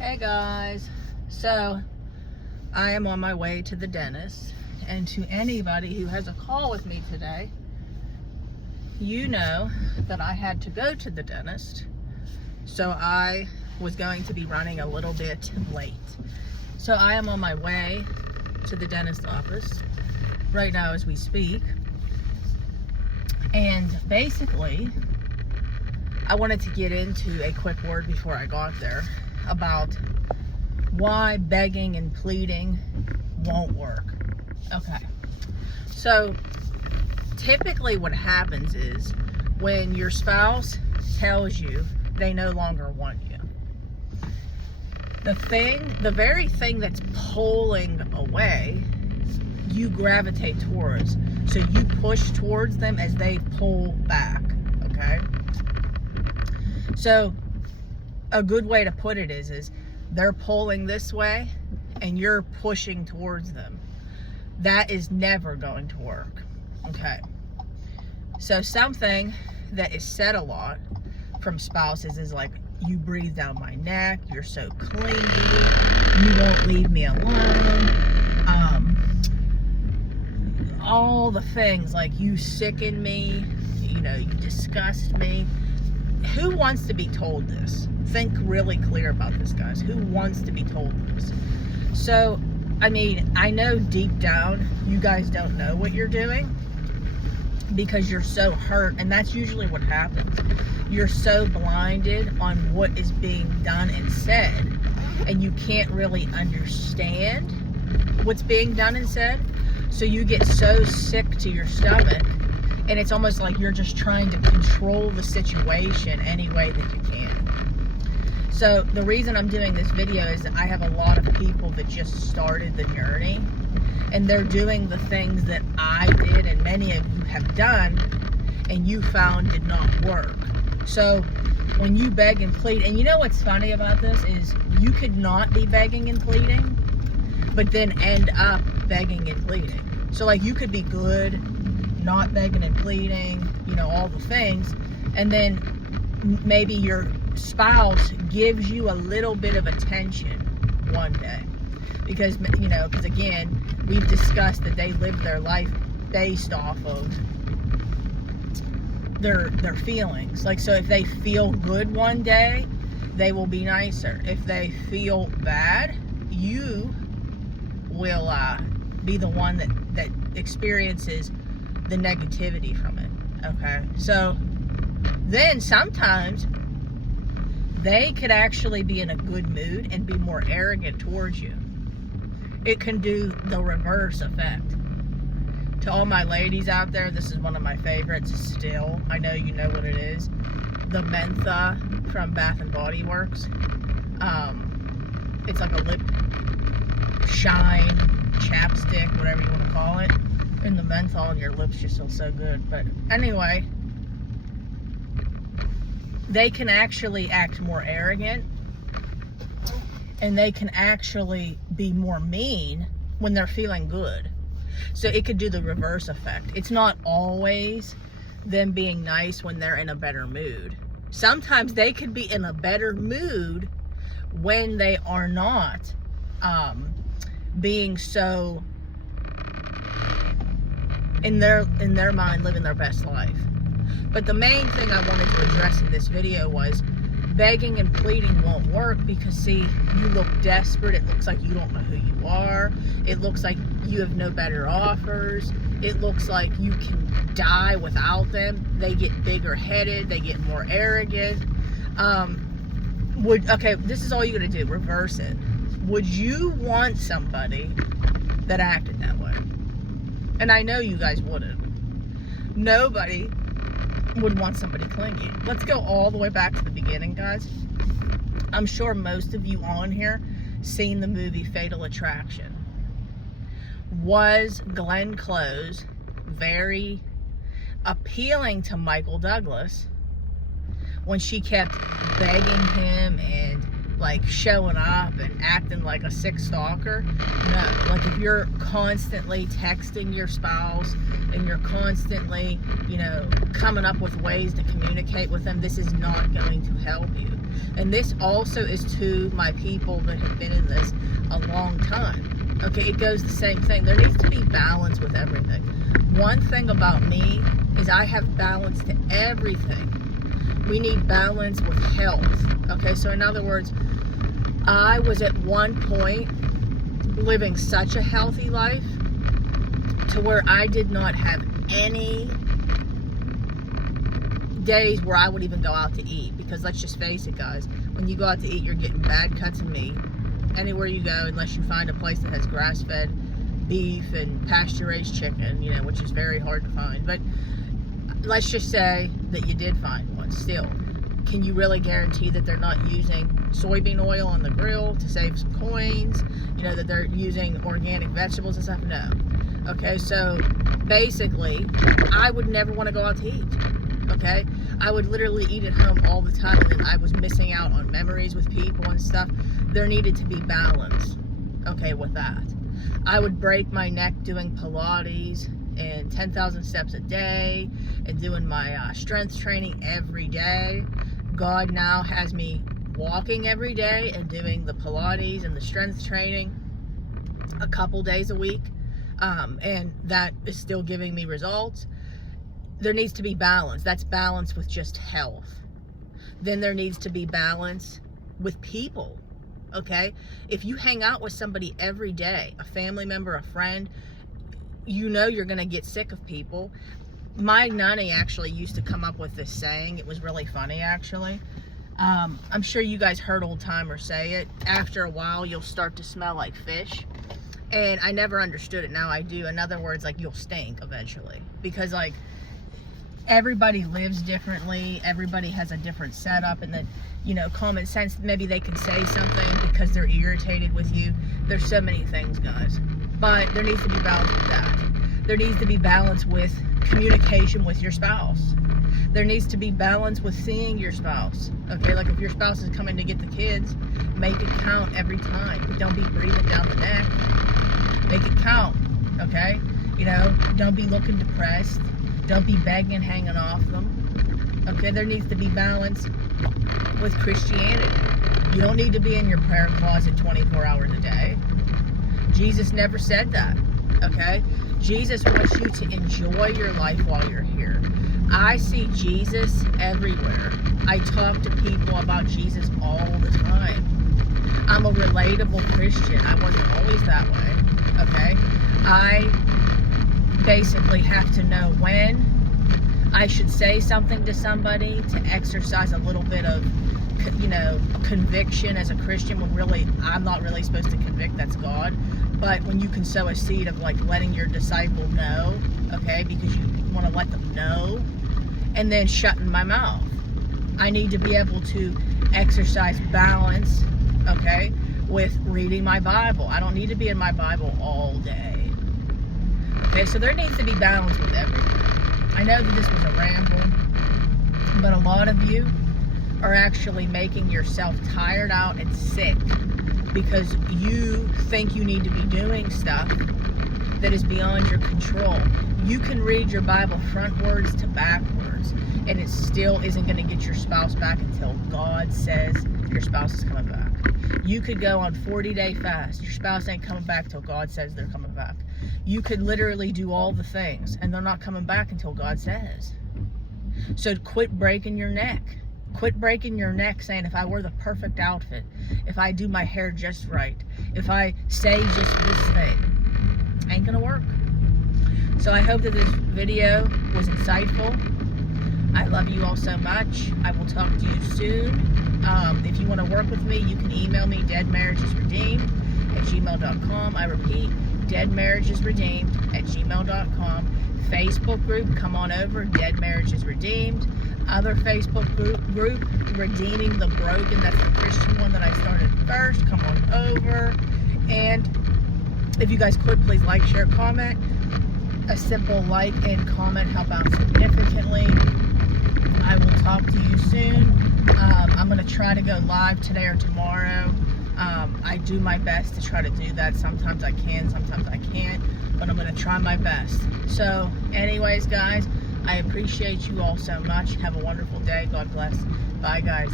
Hey guys, so I am on my way to the dentist, and to anybody who has a call with me today, you know that I had to go to the dentist, so I was going to be running a little bit late. So I am on my way to the dentist office right now as we speak, and basically I wanted to get into a quick word before I got there about why begging and pleading won't work. Okay, so typically what happens is when your spouse tells you they no longer want you, the very thing that's pulling away, you gravitate towards. So you push towards them as they pull back, okay? So a good way to put it is they're pulling this way and you're pushing towards them. That is never going to work. Okay. So something that is said a lot from spouses is like, you breathe down my neck, you're so clingy, you won't leave me alone. All the things like you sicken me, you disgust me. Who wants to be told this? Think really clear about this, guys. Who wants to be told this? So, I mean, I know deep down you guys don't know what you're doing because you're so hurt, and that's usually what happens. You're so blinded on what is being done and said, and you can't really understand what's being done and said, so you get so sick to your stomach, and it's almost like you're just trying to control the situation any way that you can. So the reason I'm doing this video is that I have a lot of people that just started the journey, and they're doing the things that I did and many of you have done and you found did not work. So when you beg and plead, and you know what's funny about this is you could not be begging and pleading, but then end up begging and pleading. So like you could be good, not begging and pleading, all the things, and then maybe your spouse gives you a little bit of attention one day because again, we've discussed that they live their life based off of their feelings. Like, so if they feel good one day, they will be nicer. If they feel bad, you will be the one that experiences the negativity from it. Okay, so then sometimes they could actually be in a good mood and be more arrogant towards you. It can do the reverse effect. To all my ladies out there, this is one of my favorites still. I know you know what it is. The Mentha from Bath and Body Works. It's like a lip shine chapstick, whatever you want to call it. And the menthol on your lips just feels so good. But anyway, they can actually act more arrogant, and they can actually be more mean when they're feeling good. So it could do the reverse effect. It's not always them being nice when they're in a better mood. Sometimes they could be in a better mood when they are not being so in their mind living their best life. But the main thing I wanted to address in this video was begging and pleading won't work because, see, you look desperate. It looks like you don't know who you are. It looks like you have no better offers. It looks like you can die without them. They get bigger headed. They get more arrogant. Okay, this is all you gotta do. Reverse it. Would you want somebody that acted that way? And I know you guys wouldn't. Nobody would want somebody clingy. Let's go all the way back to the beginning, guys. I'm sure most of you on here seen the movie Fatal Attraction. Was Glenn Close very appealing to Michael Douglas when she kept begging him and like showing up and acting like a sick stalker? No. Like, if you're constantly texting your spouse and you're constantly, coming up with ways to communicate with them, this is not going to help you. And this also is to my people that have been in this a long time. Okay, it goes the same thing. There needs to be balance with everything. One thing about me is I have balance to everything. We need balance with health. Okay, so in other words, I was at one point living such a healthy life to where I did not have any days where I would even go out to eat, because let's just face it, guys, when you go out to eat, you're getting bad cuts of meat anywhere you go, unless you find a place that has grass-fed beef and pasture-raised chicken, you know, which is very hard to find. But let's just say that you did find one. Still, can you really guarantee that they're not using soybean oil on the grill to save some coins? You know, that they're using organic vegetables and stuff? No. Okay, so basically, I would never want to go out to eat. Okay, I would literally eat at home all the time, and I was missing out on memories with people and stuff. There needed to be balance, okay, with that. I would break my neck doing Pilates and 10,000 steps a day and doing my strength training every day. God now has me walking every day and doing the Pilates and the strength training a couple days a week, and that is still giving me results. There needs to be balance. That's balance with just health. Then there needs to be balance with people, okay? If you hang out with somebody every day, a family member, a friend, you know you're gonna get sick of people. My nanny actually used to come up with this saying. It was really funny, actually. I'm sure you guys heard old timers say it. After a while, you'll start to smell like fish. And I never understood it. Now I do. In other words, like, you'll stink eventually. Because, like, everybody lives differently, everybody has a different setup, and then, you know, common sense, maybe they can say something because they're irritated with you. There's so many things, guys, but there needs to be balance with that. There needs to be balance with communication with your spouse. There needs to be balance with seeing your spouse. Okay, like if your spouse is coming to get the kids, make it count every time. Don't be breathing down the neck. Make it count, okay? You know, don't be looking depressed. Don't be begging and hanging off them. Okay, there needs to be balance with Christianity. You don't need to be in your prayer closet 24 hours a day. Jesus never said that, okay? Jesus wants you to enjoy your life while you're here. I see Jesus everywhere. I talk to people about Jesus all the time. I'm a relatable Christian. I wasn't always that way, okay? I basically have to know when I should say something to somebody to exercise a little bit of, you know, conviction as a Christian, when really I'm not really supposed to convict, that's God. But when you can sow a seed of like letting your disciple know, okay, because you want to let them know, and then shutting my mouth. I need to be able to exercise balance, okay, with reading my Bible. I don't need to be in my Bible all day. Okay, so there needs to be balance with everything. I know that this was a ramble, but a lot of you are actually making yourself tired out and sick because you think you need to be doing stuff that is beyond your control. You can read your Bible frontwards to backwards, and it still isn't going to get your spouse back until God says your spouse is coming back. You could go on 40-day fast. Your spouse ain't coming back till God says they're coming back. You could literally do all the things, and they're not coming back until God says. So quit breaking your neck. Quit breaking your neck saying, if I wear the perfect outfit, if I do my hair just right, if I say just this thing, ain't gonna work. So I hope that this video was insightful. I love you all so much. I will talk to you soon. If you want to work with me, you can email me, deadmarriagesredeemed@gmail.com. I repeat, deadmarriagesredeemed@gmail.com. Facebook group, come on over, Dead Marriages Redeemed. Other Facebook group, Redeeming the Broken. That's the Christian one that I started first. Come on over. And if you guys could, please like, share, comment. A simple like and comment help out significantly. I will talk to you soon. I'm going to try to go live today or tomorrow. I do my best to try to do that. Sometimes I can, sometimes I can't, but I'm going to try my best. So anyways, guys, I appreciate you all so much. Have a wonderful day. God bless. Bye, guys.